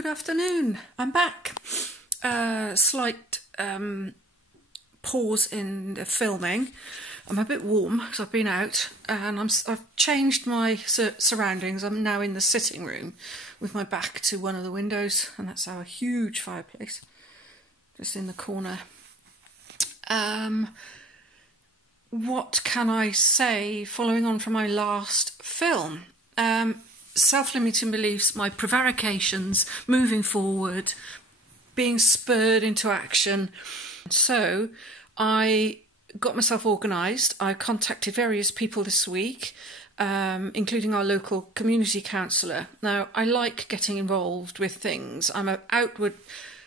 Good afternoon. I'm back. Slight pause in the filming. I'm a bit warm because I've been out and I've changed my surroundings. I'm now in the sitting room with my back to one of the windows, and that's our huge fireplace just in the corner. What can I say following on from my last film? Self-limiting beliefs, my prevarications, moving forward, being spurred into action. So I got myself organised. I contacted various people this week, including our local community counsellor. Now, I like getting involved with things. I'm an outward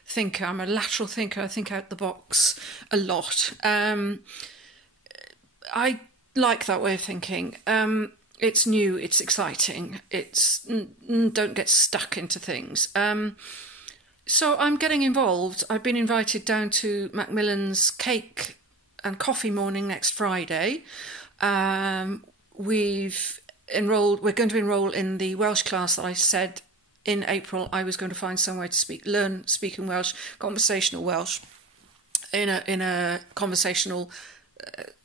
thinker. I'm a lateral thinker. I think out the box a lot. I like that way of thinking. It's new, it's exciting, don't get stuck into things. So I'm getting involved. I've been invited down to Macmillan's cake and coffee morning next Friday. We're going to enrol in the Welsh class that I said in April I was going to find somewhere to learn speaking Welsh, conversational Welsh, in a conversational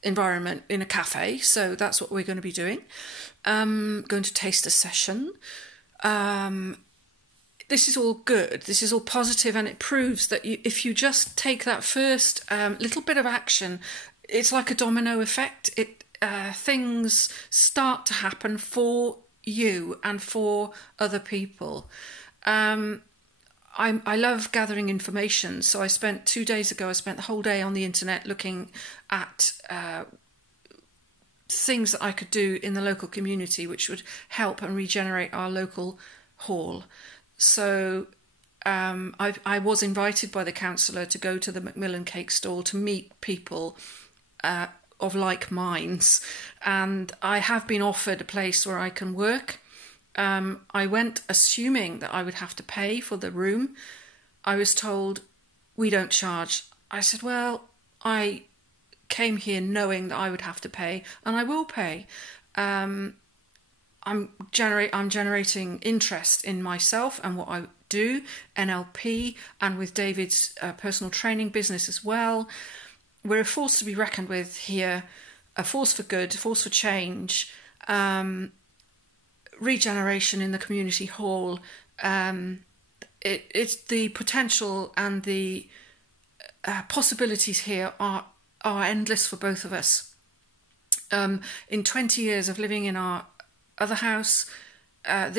environment in a cafe. So that's what we're going to be doing. Going to taste a session. This is all good. This is all positive, and it proves that if you just take that first little bit of action, it's like a domino effect. Things start to happen for you and for other people. I love gathering information, so I spent 2 days ago, I spent the whole day on the internet looking at things that I could do in the local community which would help and regenerate our local hall. So I was invited by the councillor to go to the Macmillan cake stall to meet people of like minds, and I have been offered a place where I can work. I went assuming that I would have to pay for the room. I was told, we don't charge. I said, well, I came here knowing that I would have to pay, and I will pay. I'm generating interest in myself and what I do, NLP, and with David's personal training business as well. We're a force to be reckoned with here, a force for good, a force for change. Regeneration in the community hall. It's the potential and the possibilities here are endless for both of us. In 20 years of living in our other house, that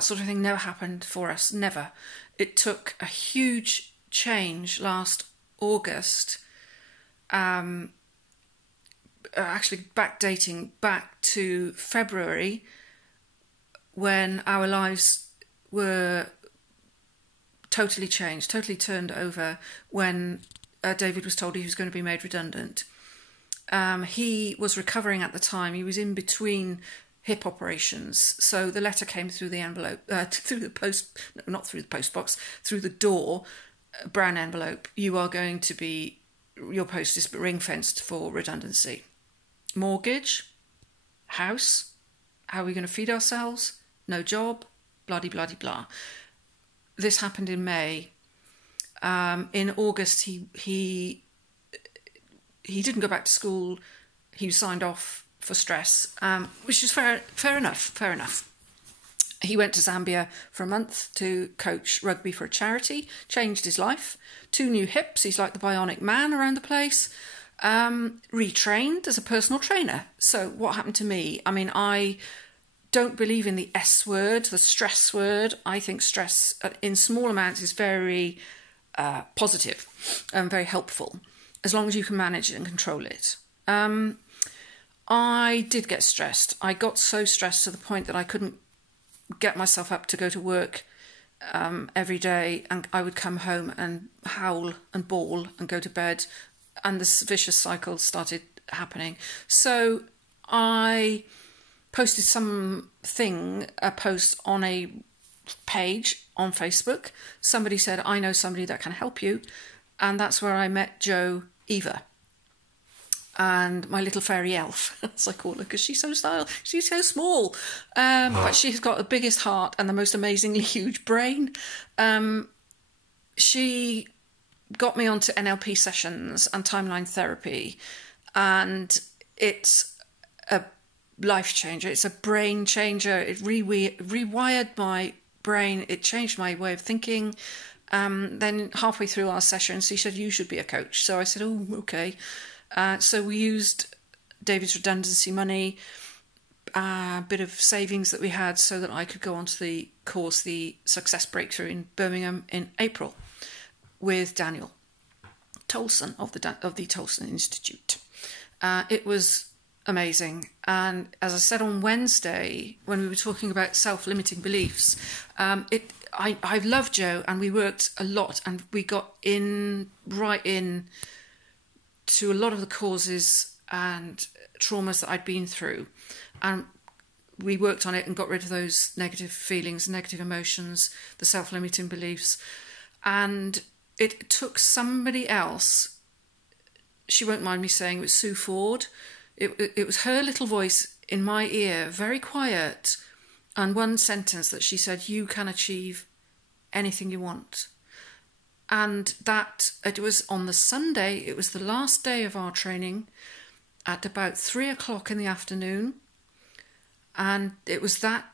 sort of thing never happened for us. Never. It took a huge change last August. Actually, backdating back to February, when our lives were totally changed, totally turned over, when David was told he was going to be made redundant. He was recovering at the time. He was in between hip operations. So the letter came through the envelope, through the post, no, not through the post box, through the door, brown envelope. Your post is ring-fenced for redundancy. Mortgage, house, how are we going to feed ourselves? No job, blah-de-blah-de-blah. This happened in May. In August, he didn't go back to school. He was signed off for stress, which is fair enough. He went to Zambia for a month to coach rugby for a charity, changed his life. 2 new hips, he's like the bionic man around the place. Retrained as a personal trainer. So what happened to me? I mean, I don't believe in the S word, the stress word. I think stress in small amounts is very positive and very helpful, as long as you can manage it and control it. I did get stressed. I got so stressed to the point that I couldn't get myself up to go to work every day, and I would come home and howl and bawl and go to bed, and this vicious cycle started happening. So I posted a post on a page on Facebook. Somebody said, I know somebody that can help you. And that's where I met Joe Eva. and my little fairy elf, as I call her, because she's so small. But she's got the biggest heart and the most amazingly huge brain. She got me onto NLP sessions and timeline therapy, and it's a life changer. It's a brain changer. It rewired my brain. It changed my way of thinking. Then halfway through our session, she said, "You should be a coach." So I said, "Oh, okay." So we used David's redundancy money, a bit of savings that we had, so that I could go onto the course, the Success Breakthrough in Birmingham in April, with Daniel Tolson of the Tolson Institute. It was amazing. And as I said on Wednesday, when we were talking about self-limiting beliefs, I love Joe, and we worked a lot, and we got right in to a lot of the causes and traumas that I'd been through. And we worked on it and got rid of those negative feelings, negative emotions, the self-limiting beliefs. And it took somebody else, she won't mind me saying, it was Sue Ford. It was her little voice in my ear, very quiet, and one sentence that she said, "You can achieve anything you want." And that, it was on the Sunday, it was the last day of our training at about 3:00 in the afternoon. And it was that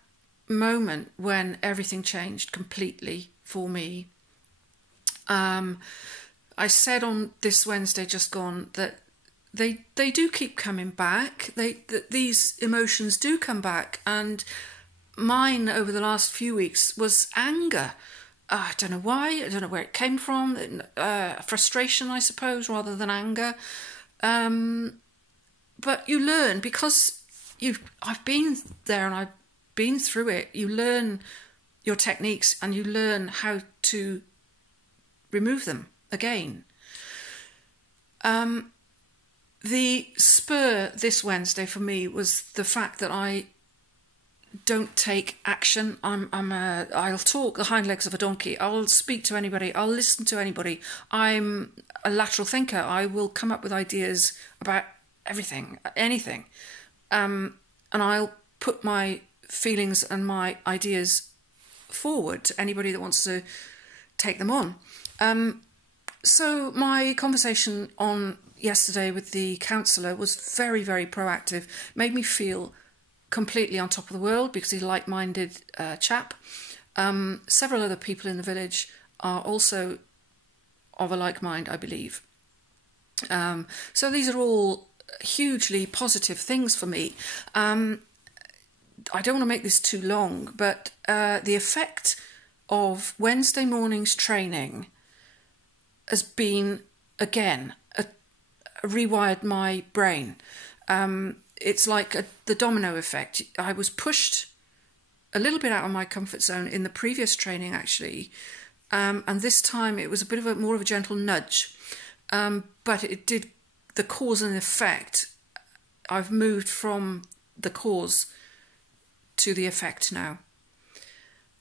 moment when everything changed completely for me. I said on this Wednesday just gone that they do keep coming back. That these emotions do come back. And mine over the last few weeks was anger. I don't know why. I don't know where it came from. Frustration, I suppose, rather than anger. But you learn, because I've been there and I've been through it. You learn your techniques and you learn how to remove them again. The spur this Wednesday for me was the fact that I don't take action. I'll talk the hind legs of a donkey. I'll speak to anybody. I'll listen to anybody. I'm a lateral thinker. I will come up with ideas about everything, anything. And I'll put my feelings and my ideas forward to anybody that wants to take them on. So my conversation on yesterday with the counsellor was very, very proactive, made me feel completely on top of the world, because he's a like-minded chap. Several other people in the village are also of a like mind, I believe. So these are all hugely positive things for me. I don't want to make this too long, but the effect of Wednesday morning's training has been, again, rewired my brain. It's like the domino effect. I was pushed a little bit out of my comfort zone in the previous training, actually, and this time it was a bit of more of a gentle nudge. But it did the cause and effect. I've moved from the cause to the effect now.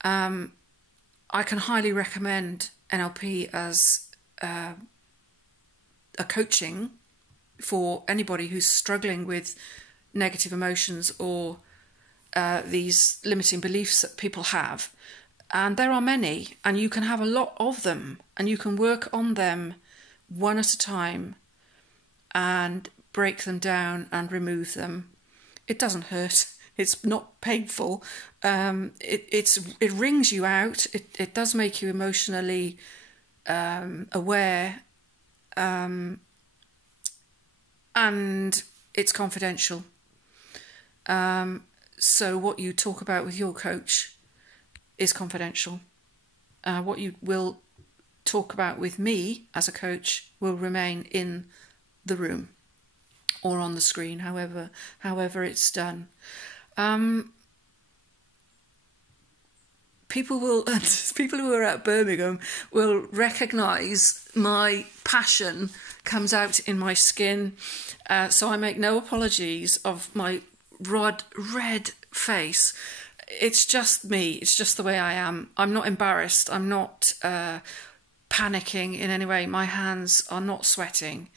I can highly recommend NLP as a coaching for anybody who's struggling with negative emotions or these limiting beliefs that people have. And there are many, and you can have a lot of them, and you can work on them one at a time and break them down and remove them. It doesn't hurt. It's not painful. It wrings you out. It does make you emotionally aware, and it's confidential. So what you talk about with your coach is confidential. What you will talk about with me as a coach will remain in the room or on the screen, however it's done. People who are at Birmingham will recognise my passion comes out in my skin. So I make no apologies of my red face. It's just me. It's just the way I am. I'm not embarrassed. I'm not panicking in any way. My hands are not sweating.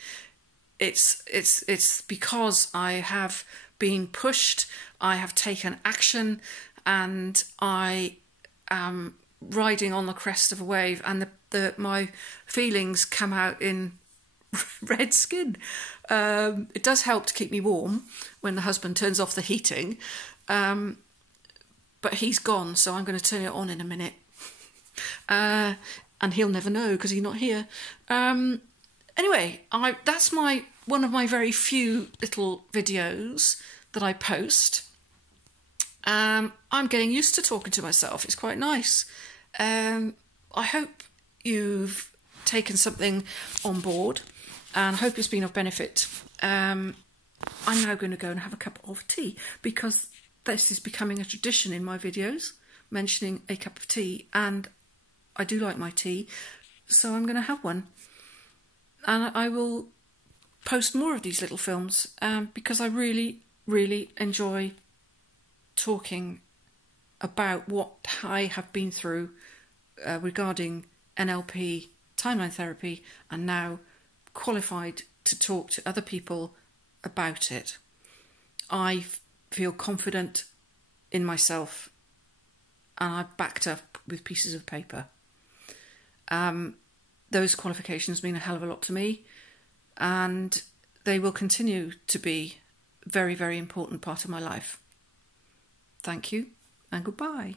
it's because I have been pushed, I have taken action, and I am riding on the crest of a wave, and my feelings come out in red skin. It does help to keep me warm when the husband turns off the heating, but he's gone, so I'm going to turn it on in a minute. And he'll never know because he's not here. Anyway, that's one of my very few little videos that I post. I'm getting used to talking to myself. It's quite nice. I hope you've taken something on board, and I hope it's been of benefit. I'm now going to go and have a cup of tea, because this is becoming a tradition in my videos, mentioning a cup of tea, and I do like my tea, so I'm going to have one. And I will post more of these little films, because I really, really enjoy talking about what I have been through regarding NLP, timeline therapy, and now qualified to talk to other people about it. I feel confident in myself, and I backed up with pieces of paper. Those qualifications mean a hell of a lot to me, and they will continue to be a very, very important part of my life. Thank you, and goodbye.